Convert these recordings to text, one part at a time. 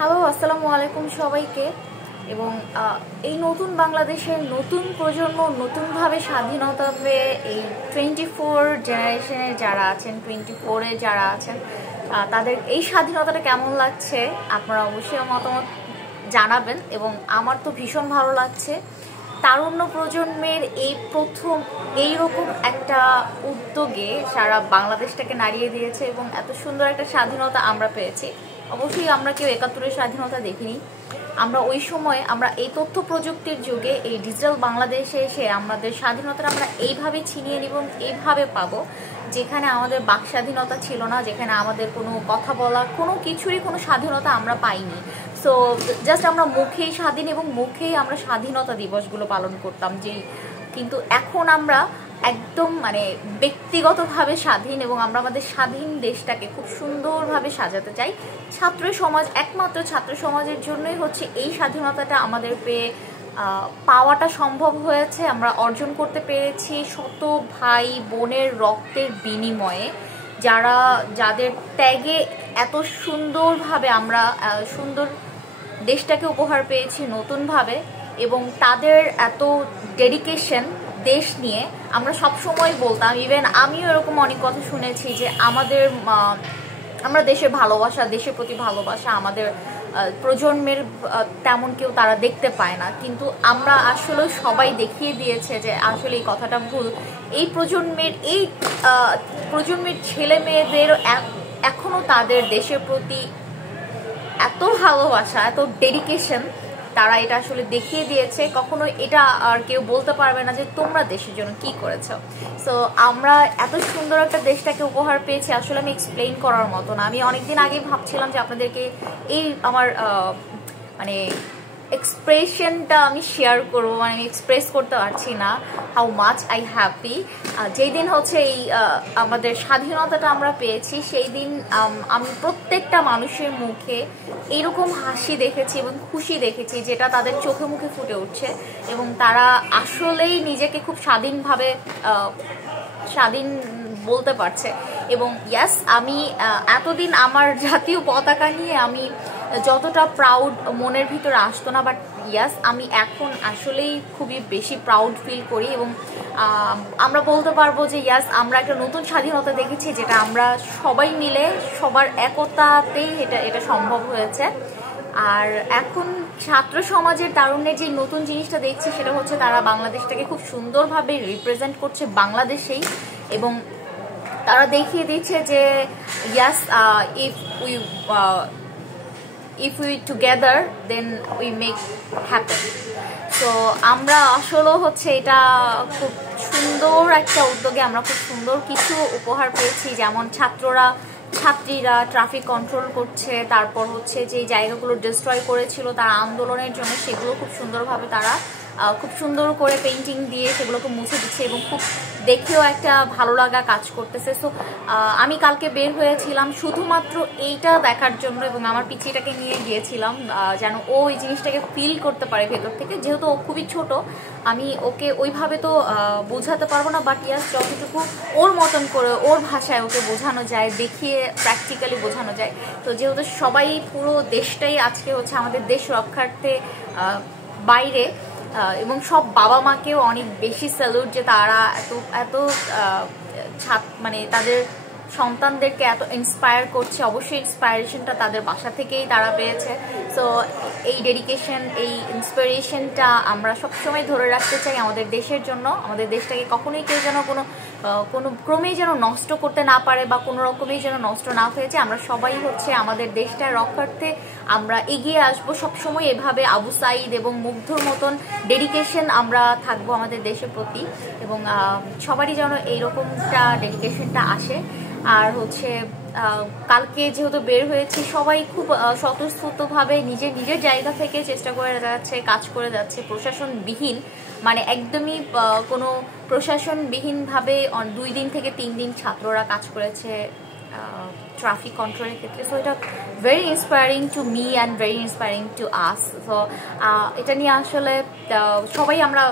Hello, আসসালামু আলাইকুম সবাইকে। এবং এই নতুন বাংলাদেশের নতুন প্রজন্ম নতুনভাবে স্বাধীনতা পেয়ে এই 24 জেনারেশনের যারা আছেন, 24-এ যারা আছেন, তাদের এই স্বাধীনতাটা কেমন লাগছে আপনারা অবশ্যই মতামত জানাবেন। এবং আমার তো ভীষণ ভালো লাগছে। তারুণ্য প্রজন্মের এই প্রথম এইরকম একটা উদ্যোগে সারা বাংলাদেশটাকে নাড়িয়ে দিয়েছে এবং এত সুন্দর একটা স্বাধীনতা আমরা পেয়েছি। অবশ্যই আমরা কেউ 71-এর স্বাধীনতা দেখিনি। আমরা ওই সময় আমরা এই তথ্য প্রযুক্তির যুগে এই ডিজিটাল বাংলাদেশে এসে আমাদের স্বাধীনতাটা আমরা এইভাবে ছিনিয়ে নিব, এইভাবে পাবো যেখানে আমাদের বাক স্বাধীনতা ছিল না, যেখানে আমাদের কোনো কথা বলা কোনো কিছুরই কোনো স্বাধীনতা আমরা পাইনি। সো জাস্ট আমরা মুখেই স্বাধীন এবং মুখেই আমরা স্বাধীনতা দিবসগুলো পালন করতাম। কিন্তু এখন আমরা একদম ব্যক্তিগতভাবে স্বাধীন এবং আমরা আমাদের স্বাধীন দেশটাকে খুব সুন্দরভাবে সাজাতে চাই। ছাত্র সমাজ, একমাত্র ছাত্র সমাজের জন্যই হচ্ছে এই স্বাধীনতাটা আমাদের পাওয়াটা সম্ভব হয়েছে, আমরা অর্জন করতে পেরেছি শত ভাই বোনের রক্তের বিনিময়ে, যাদের ত্যাগে এত সুন্দরভাবে আমরা সুন্দর দেশটাকে উপহার পেয়েছি নতুনভাবে। এবং তাদের এত ডেডিকেশন দেশ নিয়ে আমরা সব সময় বলতাম, ইভেন আমিও এরকম অনেক কথা শুনেছি যে আমরা দেশের ভালোবাসা, দেশের প্রতি ভালোবাসা আমাদের প্রজন্মের তেমন কেউ তারা দেখতে পায় না। কিন্তু আমরা আসলে সবাই দেখিয়ে দিয়েছে যে আসলে এই কথাটা ভুল। এই প্রজন্মের ছেলে মেয়েদের এখনো তাদের দেশের প্রতি এত ভালোবাসা, এত ডেডিকেশন, তারা এটা আসলে দেখিয়ে দিয়েছে। কখনো এটা আর কেউ বলতে পারবে না যে তোমরা দেশের জন্য কি করেছো। সো আমরা এত সুন্দর একটা দেশটাকে উপহার পেয়েছি, আসলে আমি এক্সপ্লেইন করার মতো না। আমি অনেকদিন আগে ভাবছিলাম যে আপনাদেরকে এই আমার এক্সপ্রেশনটা আমি শেয়ার করবো, আমি এক্সপ্রেস করতে পারছি না হাউ মাচ আই হ্যাপি। যেই দিন হচ্ছে এই আমাদের স্বাধীনতাটা আমরা পেয়েছি, সেই দিন আমি প্রত্যেকটা মানুষের মুখে এরকম হাসি দেখেছি এবং খুশি দেখেছি যেটা তাদের চোখে মুখে ফুটে উঠছে এবং তারা আসলেই নিজেকে খুব স্বাধীন বলতে পারছে। এবং ইয়াস, আমি এতদিন আমার জাতীয় পতাকা নিয়ে আমি যতটা প্রাউড মনের ভিতরে আসতো না, বাট ইয়াস, আমি এখন আসলেই খুবই বেশি প্রাউড ফিল করি। এবং আমরা বলতে পারবো যে ইয়াস, আমরা একটা নতুন স্বাধীনতা দেখেছি যেটা আমরা সবাই মিলে সবার একতাতেই এটা সম্ভব হয়েছে। আর এখন ছাত্র সমাজের তারুণ্যের যে নতুন জিনিসটা দেখছি সেটা হচ্ছে তারা বাংলাদেশটাকে খুব সুন্দরভাবে রিপ্রেজেন্ট করছে বাংলাদেশেই। এবং তারা দেখিয়ে দিচ্ছে যে ইয়াস, if we together then we make happen. তো আমরা আসলে হচ্ছে এটা খুব সুন্দর একটা উদ্যোগে আমরা খুব সুন্দর কিছু উপহার পেয়েছি। যেমন ছাত্রীরা ট্রাফিক কন্ট্রোল করছে, তারপর হচ্ছে যে জায়গাগুলো ডিস্ট্রয় করেছিল তারা আন্দোলনের জন্য, সেগুলো খুব সুন্দরভাবে তারা খুব সুন্দর করে পেইন্টিং দিয়ে সেগুলোকে মুছে দিচ্ছে এবং খুব দেখেও একটা ভালো লাগা কাজ করতেছে। সো আমি কালকে বের হয়েছিলাম শুধুমাত্র এইটা দেখার জন্য এবং আমার পিচিটাকে নিয়ে গিয়েছিলাম যেন ও এই জিনিসটাকে ফিল করতে পারে ভেতর থেকে। যেহেতু ও খুবই ছোট, আমি ওকে ওইভাবে তো বোঝাতে পারবো না, বাট ইয়াস, যতটুকু ওর মতন করে ওর ভাষায় ওকে বোঝানো যায়, দেখিয়ে প্র্যাকটিক্যালি বোঝানো যায়। তো যেহেতু সবাই পুরো দেশটাই আজকে হচ্ছে আমাদের দেশ রক্ষার্থে বাইরে, এবং সব বাবা মাকেও অনেক বেশি স্যালুট যে তারা এত তাদের সন্তানদেরকে এত ইন্সপায়ার করছে। অবশ্যই ইন্সপায়ারেশনটা তাদের বাসা থেকেই তারা পেয়েছে। সো এই ডেডিকেশন, এই ইন্সপিরেশনটা আমরা সবসময় ধরে রাখতে চাই আমাদের দেশের জন্য। আমাদের দেশটাকে কখনোই কেউ যেন কোনো ক্রমেই যেন নষ্ট করতে না পারে বা কোনো রকমেই যেন নষ্ট না হয়েছে। আমরা সবাই হচ্ছে আমাদের দেশটার রক্ষার্থে আমরা এগিয়ে আসবো সবসময়। এভাবে আবু সাঈদ এবং মুগ্ধর মতন ডেডিকেশন আমরা থাকবো আমাদের দেশের প্রতি এবং সবারই যেন এইরকমটা ডেডিকেশনটা আসে। আর হচ্ছে কালকে যেহেতু বের হয়েছি, সবাই খুব স্বতঃস্ফূর্তভাবে নিজের জায়গা থেকে চেষ্টা করে যাচ্ছে, কাজ করে যাচ্ছে, প্রশাসনবিহীন, একদমই কোনো প্রশাসনবিহীনভাবে 2 দিন থেকে 3 দিন ছাত্ররা কাজ করেছে ট্রাফিক কন্ট্রোলের ক্ষেত্রে। সো এটা very inspiring to me and very inspiring to us. So এটা নিয়ে আসলে সবাই আমরা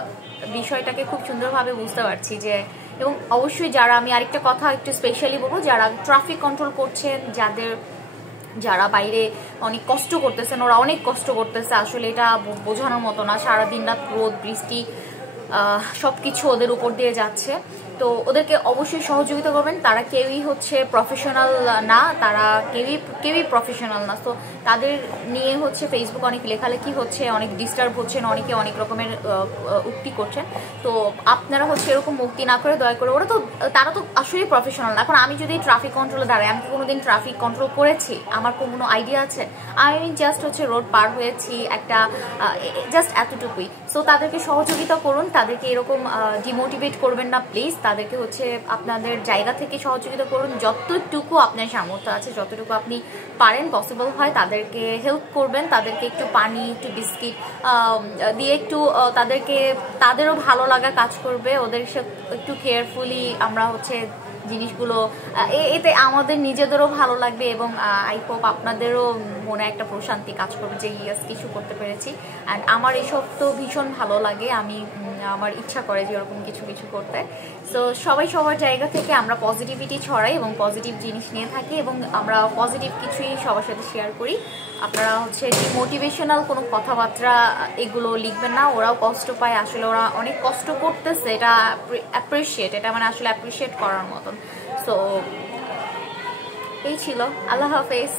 বিষয়টাকে খুব সুন্দরভাবে বুঝতে পারছি যে এবং অবশ্যই যারা আমি আরেকটা কথা একটু স্পেশালি বলবো, যারা ট্রাফিক কন্ট্রোল করছেন, যারা বাইরে অনেক কষ্ট করতেছেন, ওরা অনেক কষ্ট করতেছে, আসলে এটা বোঝানোর মতো না। সারাদিন রাত রোদ বৃষ্টি সবকিছু ওদের উপর দিয়ে যাচ্ছে। তো ওদেরকে অবশ্যই সহযোগিতা করবেন। তারা কেউই হচ্ছে প্রফেশনাল না, তারা কেউই প্রফেশনাল না। তো তাদের নিয়ে হচ্ছে ফেসবুক অনেক লেখালেখি হচ্ছে, অনেক ডিস্টার্ব হচ্ছেন, অনেকে অনেক রকমের উক্তি করছেন। তো আপনারা হচ্ছে এরকম মুক্তি না করে দয়া করে, তারা তো আসলেই প্রফেশনাল না। এখন আমি যদি ট্রাফিক কন্ট্রোলে দাঁড়াই, আমি কি কোনোদিন ট্রাফিক কন্ট্রোল করেছি? আমার কোনো আইডিয়া আছে? আমি জাস্ট হচ্ছে রোড পার হয়েছি একটা, জাস্ট এতটুকুই। সো তাদেরকে সহযোগিতা করুন, তাদেরকে এরকম ডিমোটিভেট করবেন না প্লিজ। তাদেরকে হচ্ছে আপনাদের জায়গা থেকে সহযোগিতা করুন, যতটুকু আপনার সামর্থ্য আছে, যতটুকু আপনি পারেন, পসিবল হয় তাদেরকে হেল্প করবেন। তাদেরকে একটু পানি, একটু বিস্কিট দিয়ে একটু তাদেরও ভালো লাগা কাজ করবে। ওদের একটু কেয়ারফুলি আমরা হচ্ছে জিনিসগুলো, এতে আমাদের নিজেদেরও ভালো লাগবে এবং আই হোপ আপনাদেরও মনে একটা প্রশান্তি কাজ করবে যে ইয়েস কিছু করতে পেরেছি। অ্যান্ড আমার এসব তো ভীষণ ভালো লাগে, আমার ইচ্ছা করে যে এরকম কিছু করতে। সো সবাই সবার জায়গা থেকে আমরা পজিটিভিটি ছড়াই এবং পজিটিভ জিনিস নিয়ে থাকি এবং আমরা পজিটিভ কিছুই সবার সাথে শেয়ার করি। আপনারা হচ্ছে মোটিভেশনাল কোনো কথাবার্তা এগুলো লিখবেন না, ওরাও কষ্ট পায়, আসলে ওরা অনেক কষ্ট করতেছে, এটা এটা মানে আসলে অ্যাপ্রিসিয়েট করার মতন। সো এই ছিল। আল্লাহ হাফেজ।